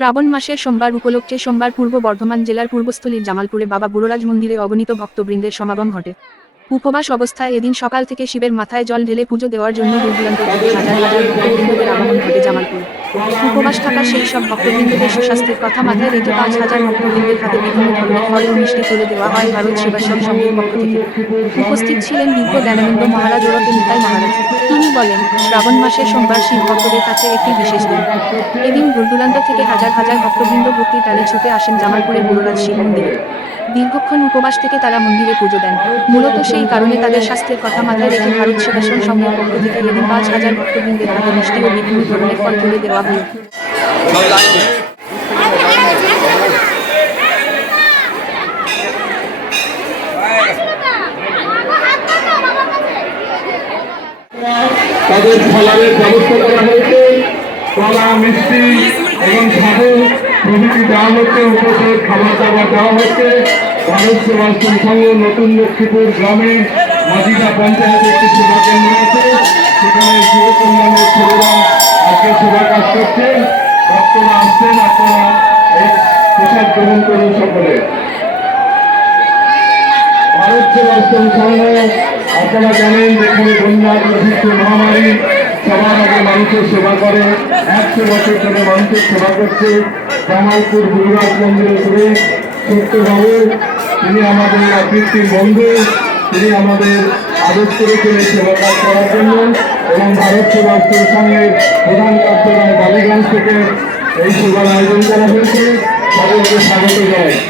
শ্রাবণ মাসের সোমবার উপলক্ষে সোমবার পূর্ব বর্ধমান জেলার পূর্বস্থলীর জামালপুরে বাবা বুড়োরাজ মন্দিরে অগণিত ভক্তবৃন্দের সমাগম ঘটে। উপবাস অবস্থায় এদিন সকাল থেকে শিবের মাথায় জল ঢেলে পুজো দেওয়ার জন্য দূর দূরান্তের আগমন ঘটে জামালপুর। উপবাস থাকা সেই সব ভক্তবৃন্দদের সুস্বাস্থ্যের কথা মাথায় রেখে পাঁচ হাজার ভক্তবৃন্দের হাতে বিভিন্ন ধরনের ফল ও মিষ্টি তুলে দেওয়া হয় ভারত সেবাশ্রম সঙ্গীর পক্ষ থেকে। উপস্থিত ছিলেন দিব্য জ্ঞানানন্দ মহারাজ ওরফে নিতাই মহারাজ। তিনি বলেন, শ্রাবণ মাসের সোমবার শিব ভক্তদের কাছে একটি বিশেষ দিন। এদিন দূরদূরান্ত থেকে হাজার হাজার ভক্তবৃন্দ ভক্তির টানে ছুটে আসেন জামালপুরের বুড়োরাজ শিব মন্দিরে। দীর্ঘক্ষণ উপবাস থেকে তারা মন্দিরে পুজো দেন। মূলত সেই কারণে তাদের স্বাস্থ্যের কথা মাথায় রেখে ভারত সেবাশ্রম সংঘের পক্ষ থেকে এদিন পাঁচ হাজার ভক্তবৃন্দের হাতে মিষ্টি ও বিভিন্ন ধরনের ফল তুলে দেওয়া হয়। তাদের ফলারের ব্যবস্থা করা হয়েছে। কলা, মিষ্টি এবং সাধু প্রভৃতি দেওয়া হচ্ছে উপস্থিত খাবার দাবার দেওয়া হচ্ছে। ভারত সেবাশ্রম সংঘ নতুন লক্ষ্মীপুর গ্রামে মাঝিরা পঞ্চায়েতে একটি সেবা কেন্দ্র আছে। সেখানে যুব কল্যাণের ছেলেরা আজকে সেবা কাজ করছে। ভক্তরা আসছেন, আপনারা প্রসাদ গ্রহণ করুন সকলে। ভারত সেবাশ্রম সংঘ আপনারা জানেন যেখানে বন্যা দুর্ভিক্ষ মহামারী সবার আগে মানুষের সেবা করে। একশো বছর ধরে মানুষের সেবা করছে। জামালপুর গুরুরাজ মন্দিরের করে সত্যবাবু তিনি আমাদের আবৃত্তির বন্ধু, তিনি আমাদের আদেশ করেছেন চলেছে সেবা কাজ করার জন্য এবং ভারত সেবাশ্রম সংঘের প্রধান কার্যালয় বালিগঞ্জ থেকে এই সেবার আয়োজন করা হয়েছে। সকলকে স্বাগত জানাই।